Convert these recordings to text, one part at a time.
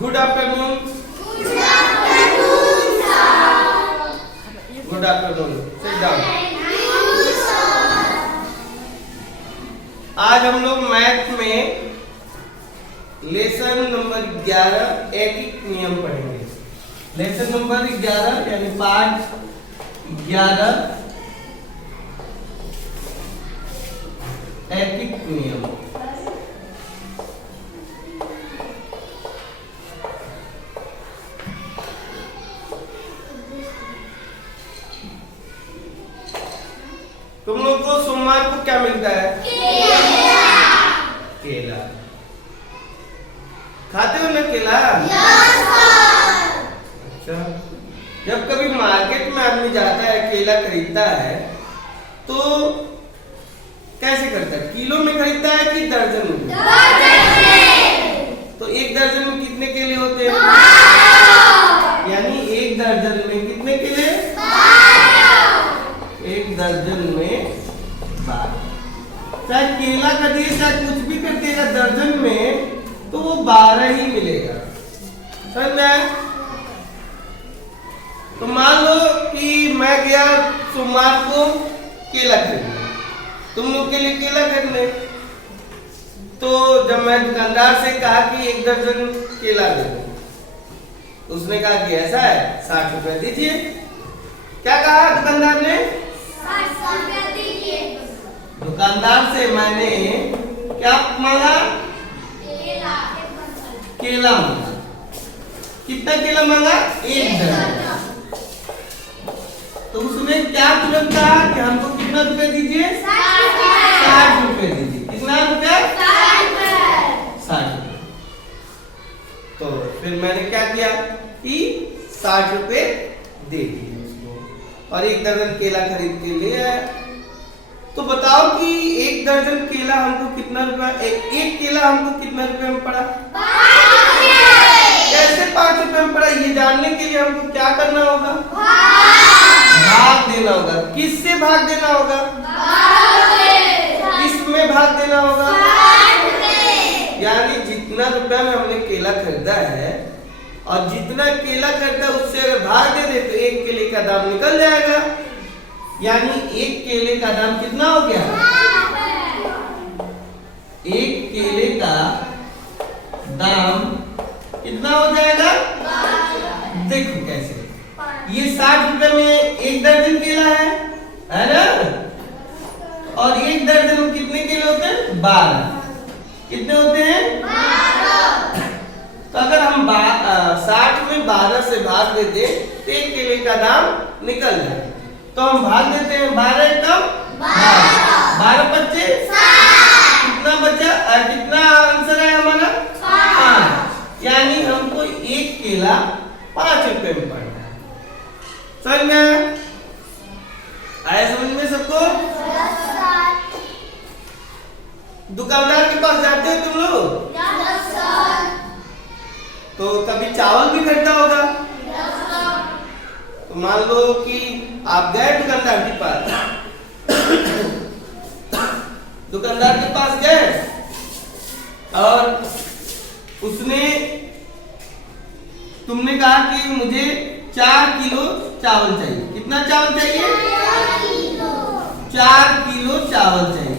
Good afternoon. Good afternoon. Sit down. आज हम लोग मैथ में लेसन नंबर 11 एकिक नियम पढ़ेंगे। लेसन नंबर 11 यानी पाठ 11 एकिक नियम। तुम लोग को सोमवार को क्या मिलता है? केला। खाते हो ना केला? अच्छा, जब कभी मार्केट में आदमी जाता है केला खरीदता है तो कैसे करता है? किलो में खरीदता है कि दर्जन में? तो एक दर्जन में कितने केले होते हैं? यानी एक दर्जन में कितने केले? एक दर्जन में 12। चाहे केला कर दिए चाहे कुछ भी कर दिएगा दर्जन में तो वो 12 ही मिलेगा। समझा? तो मान लो कि मैं गया सोमवार को केला खरीदने, तुम लोग के लिए केला खरीदने, तो जब मैं दुकानदार से कहा कि एक दर्जन केला दे दो, उसने कहा कि ऐसा है 60 रुपए दीजिए। क्या कहा दुकानदार ने? 60 रुपए दीजिए। दुकानदार से मैंने क्या मांगा? केला मांगा। कितना केला मांगा? एक दर्जन। तो उसने क्या तुरंत कहा कि हमको कितना रुपए दीजिए? 60 रुपए दीजिए। कितना रुपया? 60 रुपए। तो फिर मैंने क्या किया कि 60 रुपए दे दिए उसको और एक दर्जन केला खरीद के ले आया। तो बताओ कि एक दर्जन केला हमको कितना रुपया, एक केला हमको कितना रुपए में पड़ा? कैसे 5 रुपए में पड़ा? ये जानने के लिए हमको क्या करना होगा? भाग देना होगा। किससे भाग देना होगा? किसमें भाग देना होगा? यानी जितना रुपया में हमने केला खरीदा है और जितना केला खरीदा उससे अगर भाग दे दे तो एक केले का दाम निकल जाएगा। यानी एक केले का दाम कितना हो गया? एक केले का दाम कितना हो जाएगा? देखो कैसे, ये 60 रुपए में एक दर्जन केला है ना? और एक दर्जन में कितने केले होते हैं? 12। कितने होते हैं? 12। तो अगर हम 60 में 12 से भाग देते तो एक केले का दाम निकल जाए। तो हम भाग देते हैं 12 कम 12 बच्चे कितना बचा? कितना आंसर है हमारा? 5। यानी हमको एक केला 5 रुपए में पड़ना है। समझ में आया? समझ में सबको? दुकानदार के पास जाते हो तुम लोग? तो कभी चावल भी खरीदा होगा। तो मान लो कि आप गए दुकानदार के पास, दुकानदार के पास गए और उसने तुमने कहा कि मुझे 4 किलो चावल चाहिए। कितना चावल चाहिए? 4 किलो चावल चाहिए।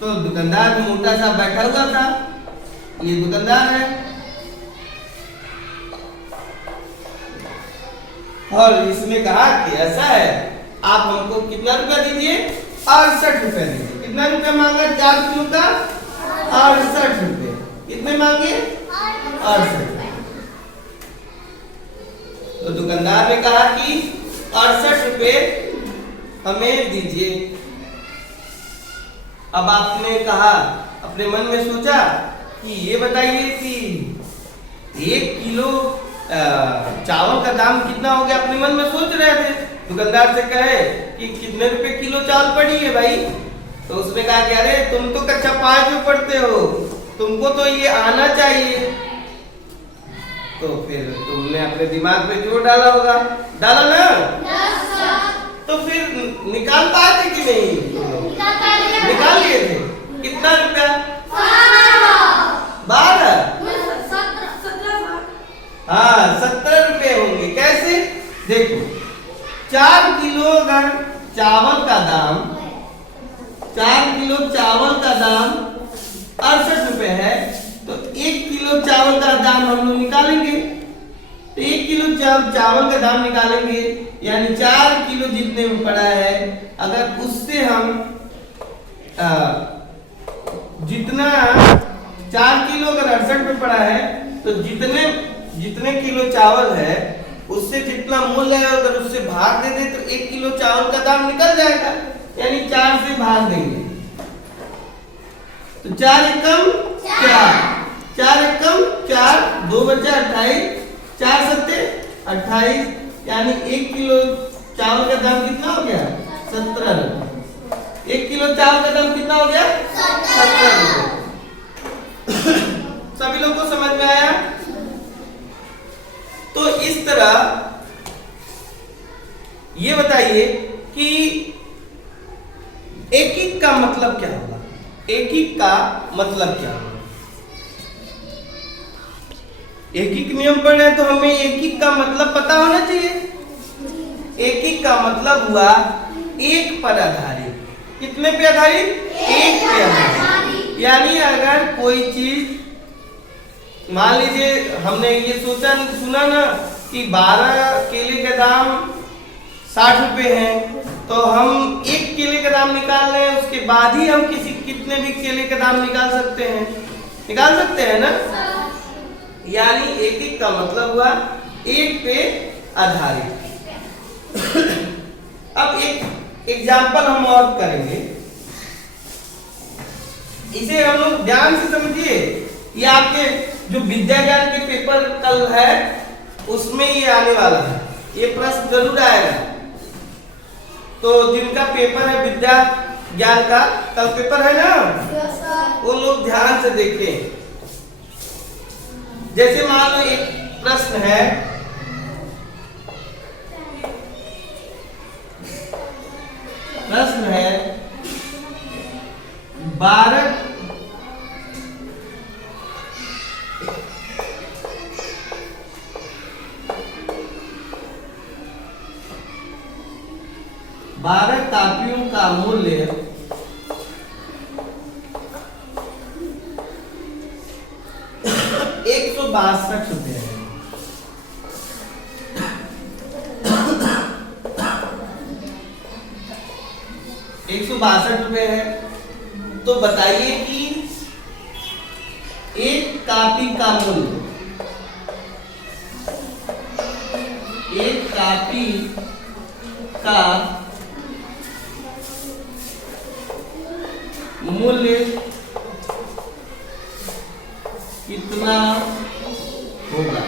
तो दुकानदार मोटा सा बैठा हुआ था, ये दुकानदार है और इसने कहा कि ऐसा है, आप हमको कितना रुपया दीजिए? 68 रुपए दीजिए। कितना रुपया मांगा? 4 किलो का 68 रुपए। कितने मांगे? 68। तो दुकानदार ने कहा कि 68 रुपए हमें दीजिए। अब आपने कहा, अपने मन में सोचा कि ये बताइए कि 1 किलो चावल का दाम कितना हो गया? अपने मन में सोच रहे थे। दुकानदार से कहे कि कितने रुपए किलो चावल पड़ी है भाई? तो उसने कहा कि अरे तुम तो कक्षा 5 में पढ़ते हो, तुमको तो ये आना चाहिए। तो फिर तुमने अपने दिमाग पे जोर डाला होगा, डाला ना? तो फिर निकाल पाए थे कि नहीं? निकाल लिए थे। कितना रुपया? 12। हाँ 70 रुपए होंगे। कैसे? देखो 4 किलो अगर चावल का दाम 4 किलो चावल का दाम 68 रुपए है तो 1 किलो चावल का दाम हम लोग निकालेंगे। तो 1 किलो चावल का दाम निकालेंगे यानी 4 किलो जितने में पड़ा है, अगर उससे हम जितना 4 किलो अगर 68 में पड़ा है तो जितने किलो चावल है उससे जितना मूल्य है अगर उससे भाग दे दे तो 1 किलो चावल का दाम निकल जाएगा, यानी 4 से भाग देंगे तो 4 एकम 4 एकम 4, 2 बचा 28, 4 सत्ते 28, यानी 1 किलो चावल का दाम कितना हो गया? 17 रुपए। 1 किलो चावल का दाम कितना हो गया? 17 रुपए। सभी लोग को समझ में आया? तो इस तरह ये बताइए कि एकीक का मतलब क्या होगा? एकीक का मतलब क्या होगा? एकीक नियम पढ़ रहे हैं तो हमें एकीक का मतलब पता होना चाहिए। एकीक का मतलब हुआ एक पर आधारित। कितने पे आधारित? एक पे आधारित। यानी अगर कोई चीज मान लीजिए हमने ये सुना ना कि 12 केले का दाम 60 रुपए है तो हम 1 केले का दाम निकाल रहे हैं, उसके बाद ही हम कितने भी केले का दाम निकाल सकते हैं ना। यानी एकीक का मतलब हुआ एक पे आधारित। अब एक एग्जाम्पल हम और करेंगे, इसे हम लोग ध्यान से समझिए। ये आपके जो विद्या ज्ञान के पेपर कल है उसमें ये आने वाला है, ये प्रश्न जरूर आएगा। तो जिनका पेपर है विद्या ज्ञान का, कल पेपर है ना, वो लोग ध्यान से देखें। जैसे मान लो एक प्रश्न है, प्रश्न है 12 कापियों का मूल्य 162 रुपए है। ₹162 है। तो बताइए कि एक कापी का मूल्य, एक कापी का मूल्य कितना होगा?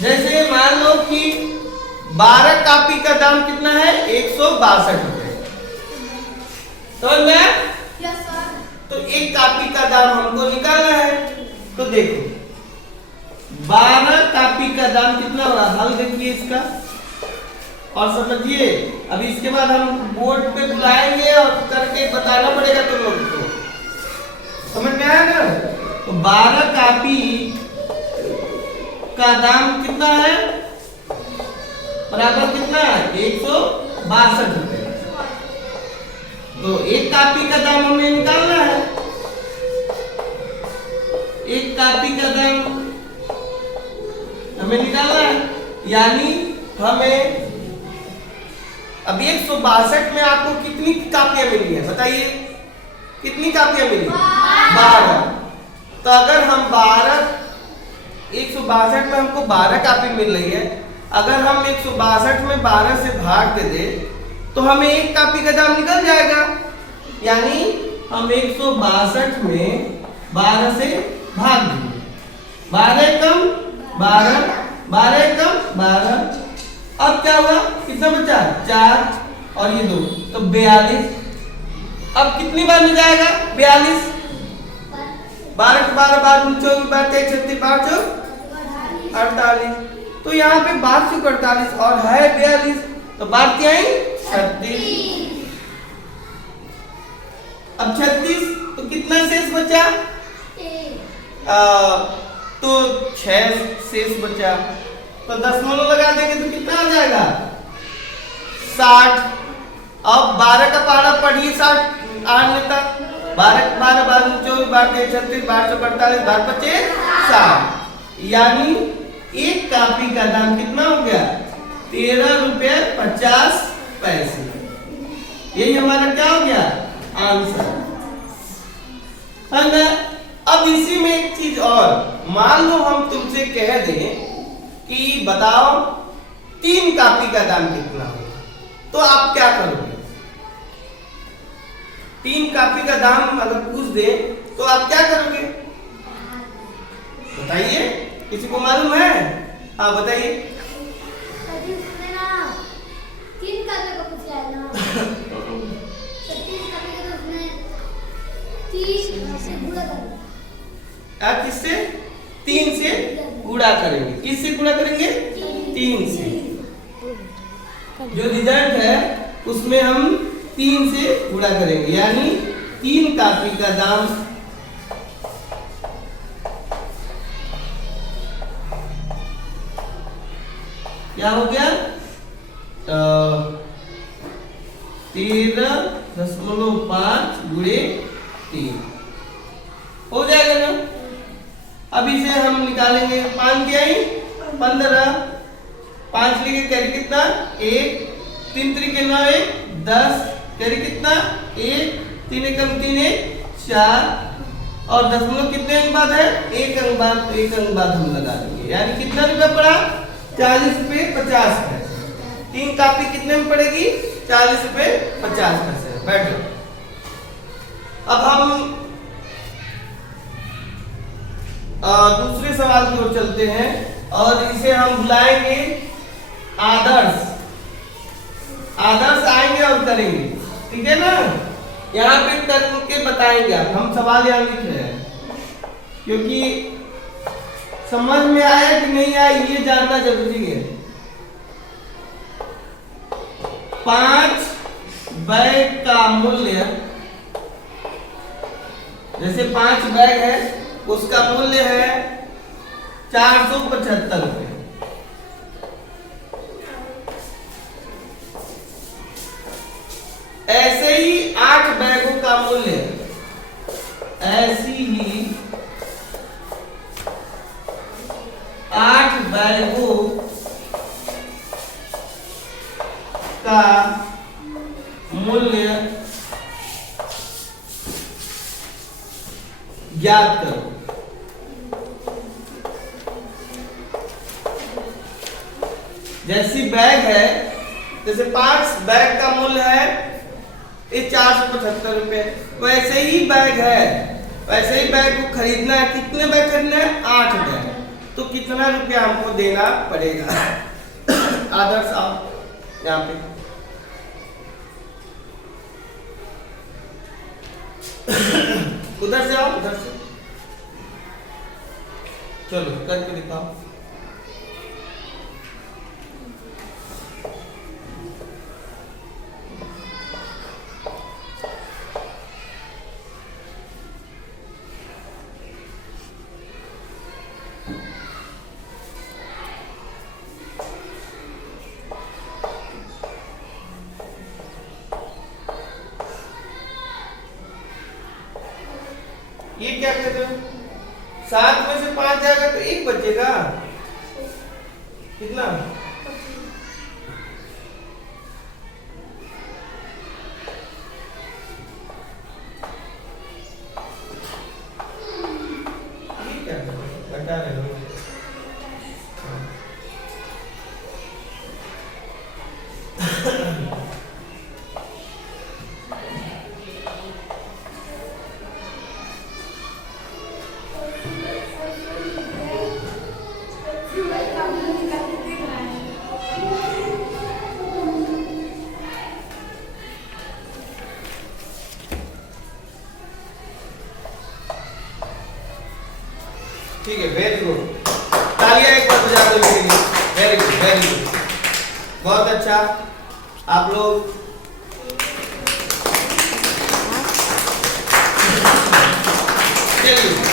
जैसे मान लो कि 12 कापी का दाम कितना है? 162 रुपए। समझ में आया? Yes sir. तो एक कापी का दाम हमको निकालना है। तो देखो 12 कापी का दाम कितना हो रहा है? हल देखिए इसका और समझिए। अभी इसके बाद हम बोर्ड पे बुलाएंगे और करके बताना पड़ेगा तुम लोग को। समझ में आया ना? तो 12 कापी का दाम कितना है? बराबर कितना है? 162 रुपए। तो एक कापी का दाम हमें निकालना है। एक कापी का दाम हमें निकालना है, यानी हमें अब 162 में आपको कितनी कापियां मिली है? बताइए कितनी कापियां मिली? 12। तो अगर हम 162 में हमको 12 कापी मिल रही है, अगर हम 162 में 12 से भाग दे दे तो हमें एक कापी का दाम निकल जाएगा। यानी हम 162 में 12 से भाग देंगे। 12 कम 12, 12 कम 12। अब क्या हुआ? कितना बचा? 4 और ये 2, तो 42। अब कितनी बार मिल जाएगा? 42। 12 के 12 बार 24 बार 36 5 48। तो यहाँ पे 12 48 और है 42, तो 12 36। अब 36, तो कितना शेष बचा? तो 6 शेष बचा, तो दशमलव लगा देंगे तो कितना आ जाएगा 60। अब 12 का पहाड़ा पढ़िए 60 आने तक, 12 12 12 24 12 36 12 48 12 25 60, यानी एक कापी का दाम कितना हो गया 13 रुपये 50 पैसे। यही हमारा क्या हो गया आंसर है ना। अब इसी में एक चीज और, मान लो हम तुमसे कह दें कि बताओ 3 कापी का दाम कितना होगा, तो आप क्या करोगे? 3 कापी का दाम अगर पूछ दे तो आप क्या करोगे बताइए, किसी को मालूम है? हाँ बताइए। 3 कापी का पूछ रहा है ना, 3 कापी का तो उसने 30 से गुणा कर, आप किससे 3 से गुणा करेंगे, किससे गुणा करेंगे 3 से। जो रिजल्ट है उसमें हम 3 से गुणा करेंगे, यानी 3 कापी का दाम क्या हो गया 13.5 गुणे 3 हो जाएगा ना। अब इसे हम निकालेंगे, 5 दिया ही 15, 5 लेके कैरी कितना 1, 3 3 9 1 10, कैरी कितना 1, 3 एकम 3 1 4, और दशमलव कितने अंक बाद है 1 अंक बाद, तो 1 अंक बाद हम लगा देंगे, यानी कितना रुपया पड़ा 40 रुपये 50 पैसे। 3 कापी कितने में पड़ेगी 40 रुपये 50 पैसे। बैठ जाओ। अब हम दूसरे सवाल की ओर चलते हैं, और इसे हम बुलाएंगे आदर्श। आदर्श आएंगे और करेंगे, ठीक है ना। यहाँ पे करके बताएंगे आप, हम सवाल यहाँ लिख रहे हैं, क्योंकि समझ में आया कि नहीं आया ये जानना जरूरी है। 5 बैग का मूल्य, जैसे 5 बैग है उसका मूल्य है 475 रुपये। ऐसे ही 8 बैगों का मूल्य, ऐसी ही 8 बैगों का मूल्य ज्ञात करो। जैसी बैग है, जैसे 5 बैग का मूल्य है ये 475 रुपए, वैसे ही बैग है, वैसे ही बैग को खरीदना है, कितने बैग खरीदना है 8 बैग, तो कितना रुपया हमको देना पड़ेगा। आदर्श आओ यहाँ पे, उधर से आओ, उधर से चलो करके दिखाओ। ये क्या कर रहे हो, 7 में से 5 जाएगा तो 1 बचेगा, कितना ये क्या घटा रहे हो। ठीक है, वेरी गुड, तालियां एक बार बजा दो मेरे लिए। वेरी गुड, वेरी गुड, बहुत अच्छा। आप लोग चलिए